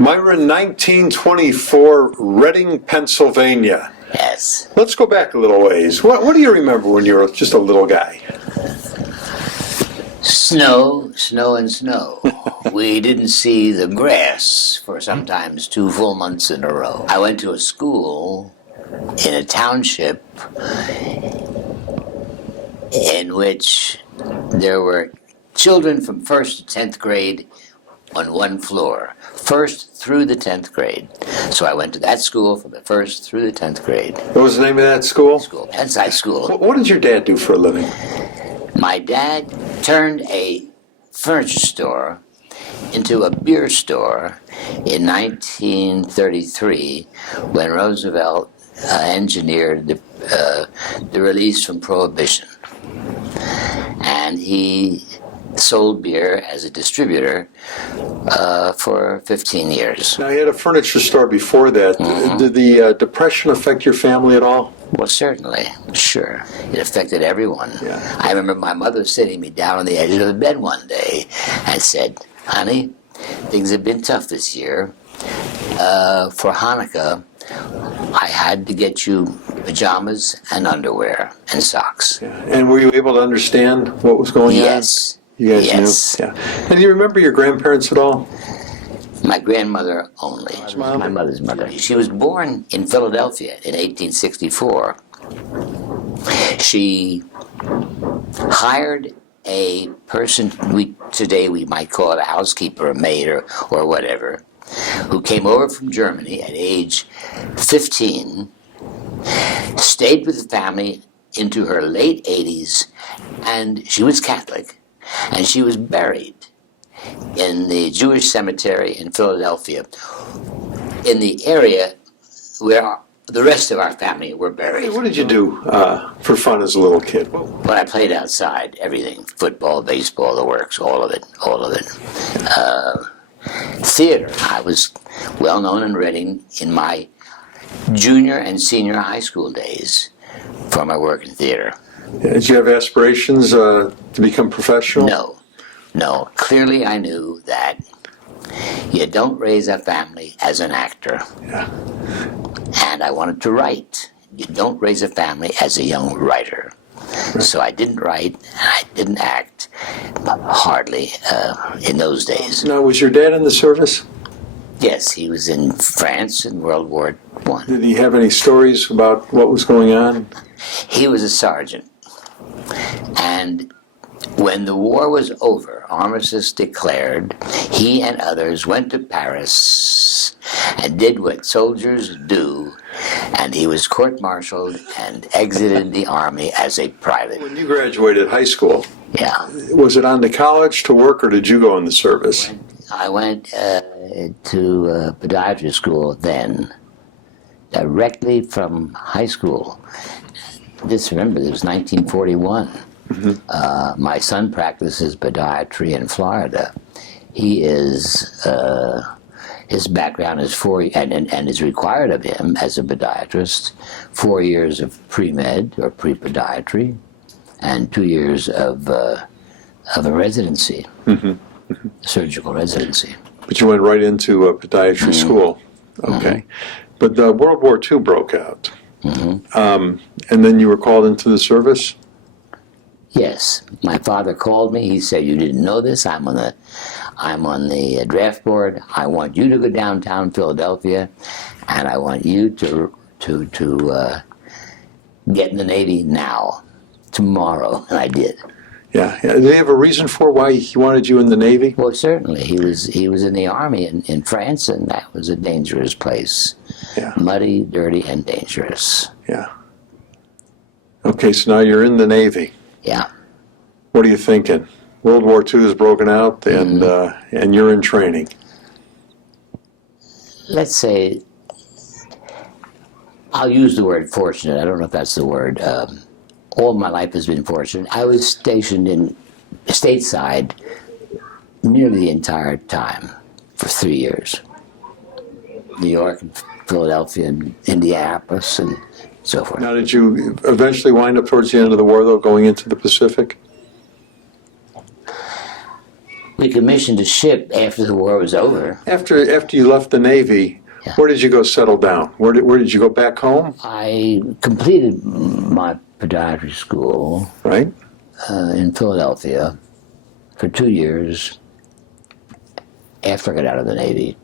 Myron, 1924, Reading, Pennsylvania. Yes. Let's go back a little ways. What do you remember when you were just a little guy? Snow, snow, and snow. We didn't see the grass for sometimes 2 full months in a row. I went to a school in a township in which there were children from 1st to 10th grade on one floor, 1st through the 10th grade. So I went to that school from the 1st through the 10th grade. What was the name of that school? Pennside School. What did your dad do for a living? My dad turned a furniture store into a beer store in 1933 when Roosevelt engineered the release from Prohibition. And he sold beer as a distributor for 15 years. Now, you had a furniture store before that. Mm-hmm. Did the Depression affect your family at all? Well, certainly, sure. It affected everyone. Yeah. I remember my mother sitting me down on the edge of the bed one day and said, "Honey, things have been tough this year. For Hanukkah, I had to get you pajamas and underwear and socks." Yeah. And were you able to understand what was going on? Yes. You guys yes. knew? Yeah. And do you remember your grandparents at all? My grandmother only. My mother's mother. She was born in Philadelphia in 1864. She hired a person, today we might call it a housekeeper, a maid, or whatever, who came over from Germany at age 15, stayed with the family into her late 80s, and she was Catholic, and she was buried in the Jewish cemetery in Philadelphia, in the area where the rest of our family were buried. What did you do for fun as a little kid? Well, I played outside, everything, football, baseball, the works, all of it. Theater, I was well known in Reading in my junior and senior high school days for my work in theater. Did you have aspirations to become professional? No. Clearly I knew that you don't raise a family as an actor. Yeah. And I wanted to write. You don't raise a family as a young writer. Right. So I didn't write, and I didn't act, hardly, in those days. Now, was your dad in the service? Yes, he was in France in World War I. Did he have any stories about what was going on? He was a sergeant. And when the war was over, armistice declared, he and others went to Paris and did what soldiers do, and he was court-martialed and exited the army as a private. When you graduated high school, yeah, was it on to college to work, or did you go in the service? I went to podiatry school then, directly from high school. Just remember, it was 1941. Mm-hmm. My son practices podiatry in Florida. He is, his background is and is required of him as a podiatrist, 4 years of pre-med or pre-podiatry, and 2 years of a residency, surgical residency. But you went right into a podiatry school. Okay. But World War II broke out. And then you were called into the service? Yes. My father called me. He said, "You didn't know this. I'm on the draft board. I want you to go downtown Philadelphia, and I want you to get in the Navy now, tomorrow." And I did. Yeah. Did they have a reason for why he wanted you in the Navy? Well, certainly. He was in the Army in France, and that was a dangerous place. Yeah. Muddy, dirty, and dangerous. Yeah. Okay, so now you're in the Navy. Yeah. What are you thinking? World War II has broken out, and you're in training. Let's say, I'll use the word fortunate. I don't know if that's the word. All my life has been fortunate. I was stationed in stateside nearly the entire time for 3 years. New York, and Philadelphia, and Indianapolis, and so forth. Now, did you eventually wind up towards the end of the war, though, going into the Pacific? We commissioned a ship after the war was over. After you left the Navy, Yeah. where did you go settle down? Where did you go back home? I completed my podiatry school Right? in Philadelphia for 2 years after I got out of the Navy.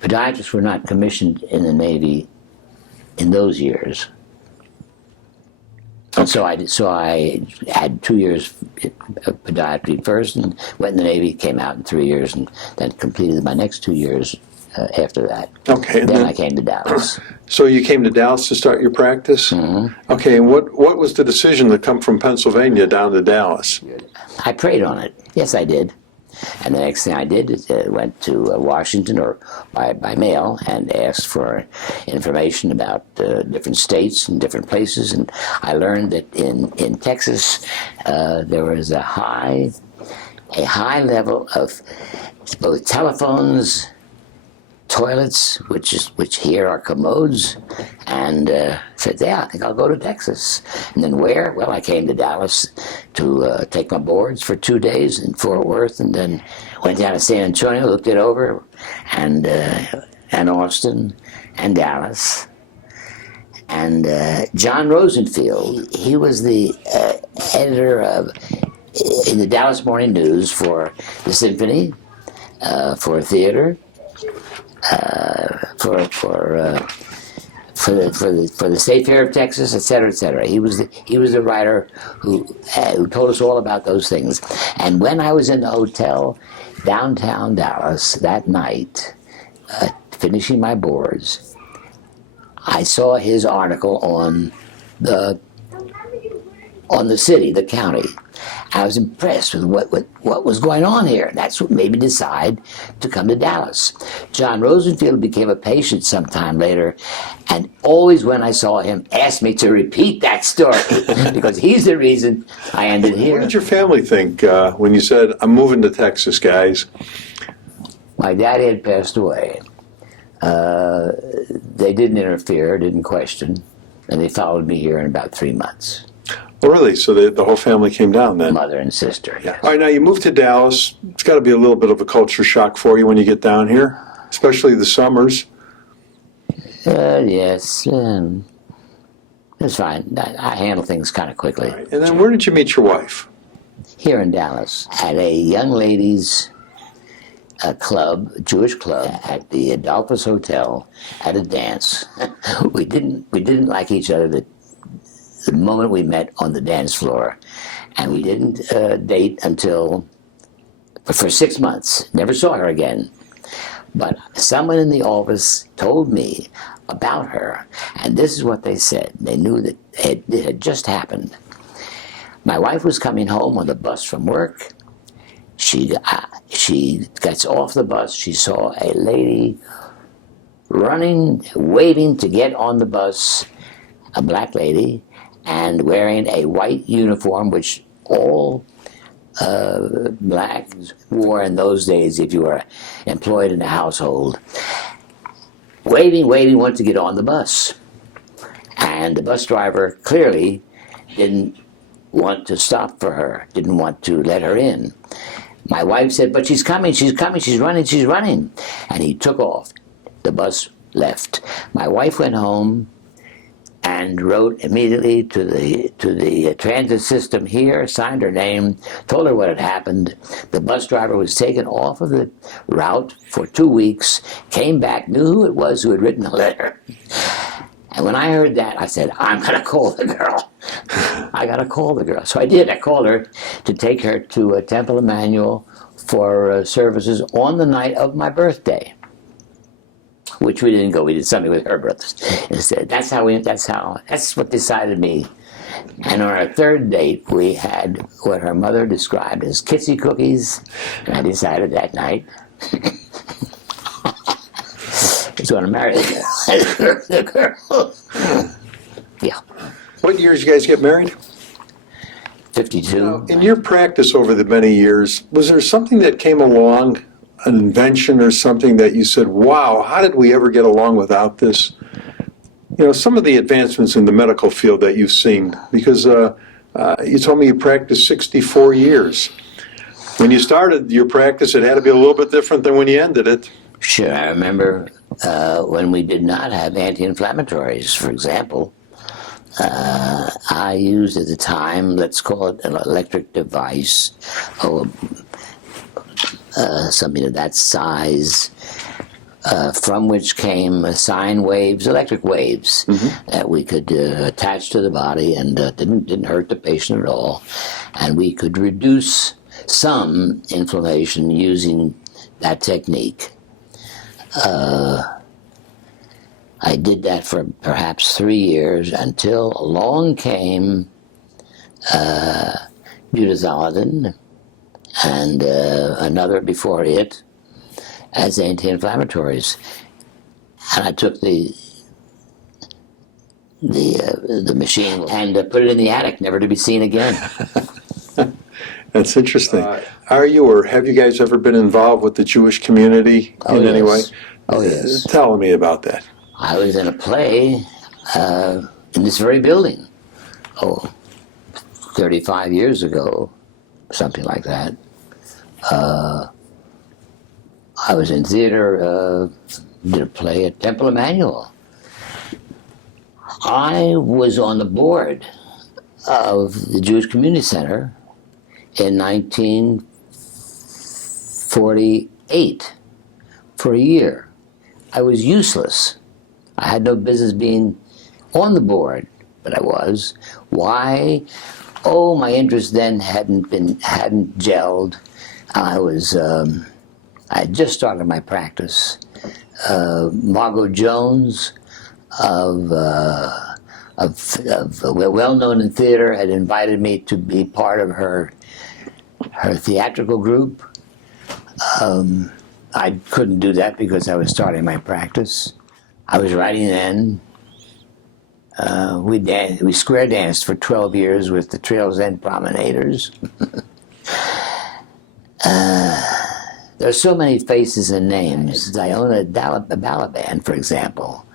Podiatrists were not commissioned in the Navy in those years. And so I had 2 years of podiatry first and went in the Navy, came out in 3 years, and then completed my next 2 years after that. Okay. And Then I came to Dallas. So you came to Dallas to start your practice? Mm-hmm. Okay, and what was the decision to come from Pennsylvania down to Dallas? I prayed on it. Yes, I did. And the next thing I did is went to Washington or by mail and asked for information about different states and different places. And I learned that in Texas there was a high level of both telephones, toilets, which here are commodes, and said, yeah, I think I'll go to Texas. And then where? Well, I came to Dallas to take my boards for 2 days in Fort Worth, and then went down to San Antonio, looked it over, and Austin, and Dallas. And John Rosenfield, he was the editor in the Dallas Morning News for the Symphony, for theater, for the State Fair of Texas, et cetera, et cetera. He was the writer who told us all about those things. And when I was in the hotel downtown Dallas that night, finishing my boards, I saw his article on the city, the county. I was impressed with what was going on here. And that's what made me decide to come to Dallas. John Rosenfield became a patient sometime later, and always when I saw him, asked me to repeat that story because he's the reason I ended here. What did your family think when you said, I'm moving to Texas, guys? My daddy had passed away. They didn't interfere, didn't question, and they followed me here in about 3 months. Oh, really? So the whole family came down then? Mother and sister, yes. All right, now you moved to Dallas. It's got to be a little bit of a culture shock for you when you get down here, especially the summers. Yes. It's fine. I handle things kind of quickly. Right. And then where did you meet your wife? Here in Dallas, at a young ladies' club, Jewish club, at the Adolphus Hotel, at a dance. We didn't like each other the moment we met on the dance floor, and we didn't date for 6 months. Never saw her again. But someone in the office told me about her, and this is what they said. They knew that it had just happened. My wife was coming home on the bus from work. She gets off the bus. She saw a lady running, waiting to get on the bus, a black lady, and wearing a white uniform, which all blacks wore in those days if you were employed in a household. Waiting, wanted to get on the bus. And the bus driver clearly didn't want to stop for her, didn't want to let her in. My wife said, but she's coming, she's running. And he took off. The bus left. My wife went home and wrote immediately to the transit system here, signed her name, told her what had happened. The bus driver was taken off of the route for 2 weeks, came back, knew who it was who had written the letter. And when I heard that, I said, I'm going to call the girl. I got to call the girl. So I did. I called her to take her to Temple Emanu-El for services on the night of my birthday. Which we didn't go. We did something with her brothers instead. That's what decided me. And on our third date, we had what her mother described as Kitzi cookies. And I decided that night I was going to marry the girl. Yeah. What years you guys get married? 52. In your practice over the many years, was there something that came along, an invention or something that you said, wow, how did we ever get along without this? You know, some of the advancements in the medical field that you've seen, because you told me you practiced 64 years. When you started your practice, it had to be a little bit different than when you ended it. Sure, I remember when we did not have anti-inflammatories, for example. I used at the time, let's call it an electric device, or something of that size, from which came sine waves, electric waves, that we could attach to the body, and didn't hurt the patient at all. And we could reduce some inflammation using that technique. I did that for perhaps 3 years until along came butazolidine and another before it as anti-inflammatories. And I took the machine and put it in the attic, never to be seen again. That's interesting. Are you or have you guys ever been involved with the Jewish community in any way? Oh, yes. Tell me about that. I was in a play in this very building, 35 years ago, something like that. I was in theater, did a play at Temple Emanu-El. I was on the board of the Jewish Community Center in 1948 for a year. I was useless. I had no business being on the board, but I was. Why? Oh, my interest then hadn't gelled. I had just started my practice. Margot Jones, well known in theater, had invited me to be part of her theatrical group. I couldn't do that because I was starting my practice. I was writing then. We square danced for 12 years with the Trails End Promenaders. There are so many faces and names. Diona Balaban, for example.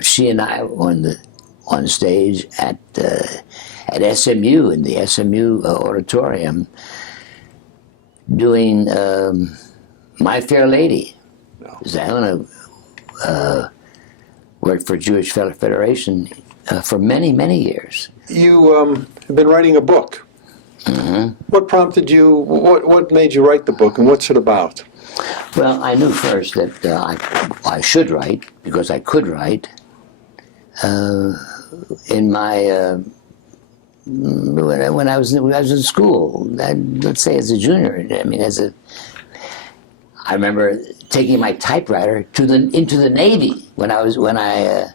She and I were on stage at SMU, in the SMU auditorium, doing My Fair Lady. Diona worked for Jewish Federation for many, many years. You have been writing a book. What prompted you, what made you write the book, and what's it about? Well, I knew first that I should write, because I could write. In my when I was in school, let's say as a junior, I remember taking my typewriter into the Navy when I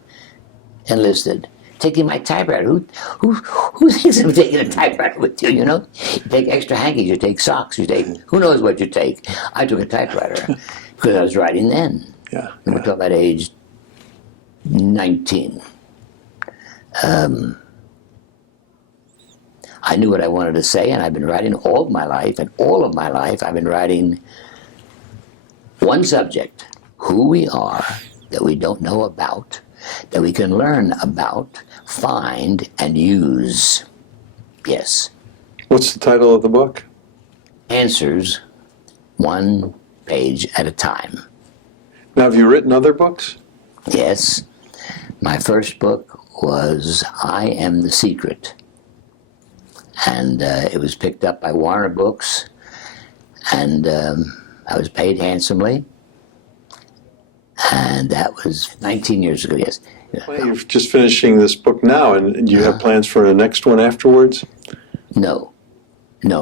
enlisted. Taking my typewriter. Who thinks of taking a typewriter with you? You know, you take extra hankies, you take socks, you take who knows what you take. I took a typewriter because I was writing then. Yeah. And we're talking about age 19. I knew what I wanted to say, and I've been writing all of my life, and all of my life I've been writing one subject: who we are that we don't know about, that we can learn about, find, and use. Yes. What's the title of the book? Answers, one page at a time. Now, have you written other books? Yes. My first book was I Am the Secret. And it was picked up by Warner Books, and I was paid handsomely. And that was 19 years ago, yes. Well, you're just finishing this book now, and do you have plans for the next one afterwards? No,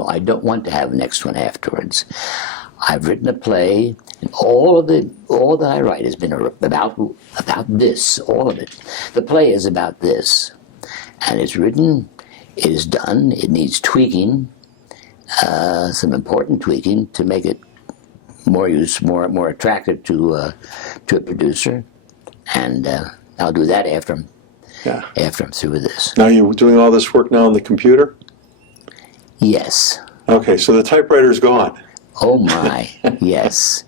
I don't want to have a next one afterwards. I've written a play, and all that I write has been about this, all of it. The play is about this, and it's written, it is done, it needs tweaking, some important tweaking to make it more attractive to a producer, and I'll do that after I'm through with this. Now you're doing all this work now on the computer? Yes. Okay, so the typewriter's gone. Oh my, yes,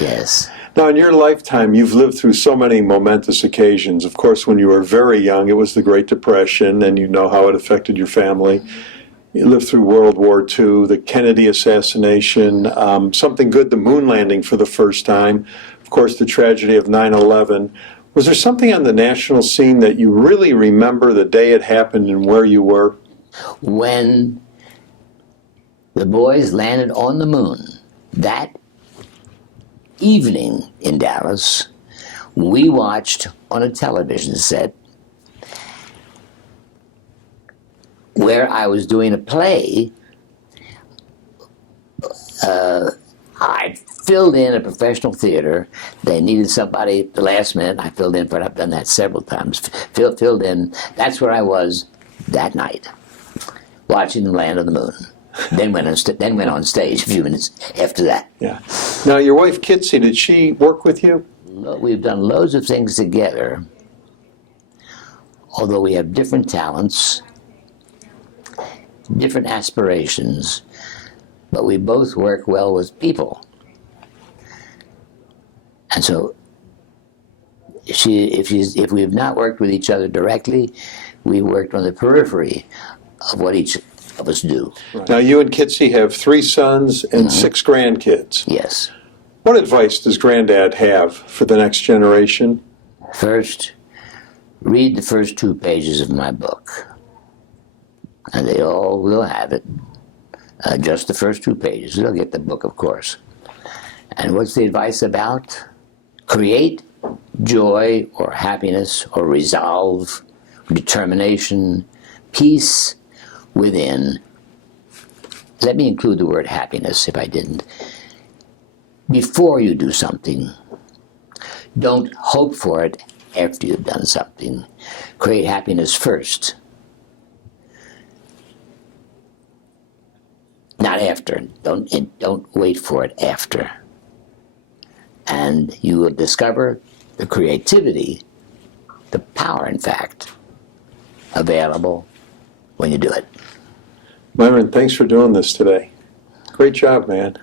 yes. Now, in your lifetime, you've lived through so many momentous occasions. Of course, when you were very young, it was the Great Depression, and you know how it affected your family. You lived through World War II, the Kennedy assassination, something good, the moon landing for the first time, of course, the tragedy of 9/11. Was there something on the national scene that you really remember the day it happened and where you were? When the boys landed on the moon, that evening in Dallas, we watched on a television set where I was doing a play. I filled in a professional theater. They needed somebody at the last minute. I filled in for it. I've done that several times. Filled in. That's where I was that night, watching them land on the moon. Then went on stage a few minutes after that. Yeah. Now, your wife Kitzi, did she work with you? We've done loads of things together, although we have different talents, different aspirations, but we both work well with people. And so, if we have not worked with each other directly, we worked on the periphery of what each of us do. Right. Now, you and Kitzi have 3 sons and 6 grandkids. Yes. What advice does Granddad have for the next generation? First, read the first 2 pages of my book. And they all will have it. Just the first 2 pages. They'll get the book, of course. And what's the advice about? Create joy or happiness or resolve, determination, peace within. Let me include the word happiness if I didn't. Before you do something, don't hope for it after you've done something. Create happiness first. Not after. Don't wait for it after. And you will discover the creativity, the power, in fact, available when you do it. Myron, thanks for doing this today. Great job, man.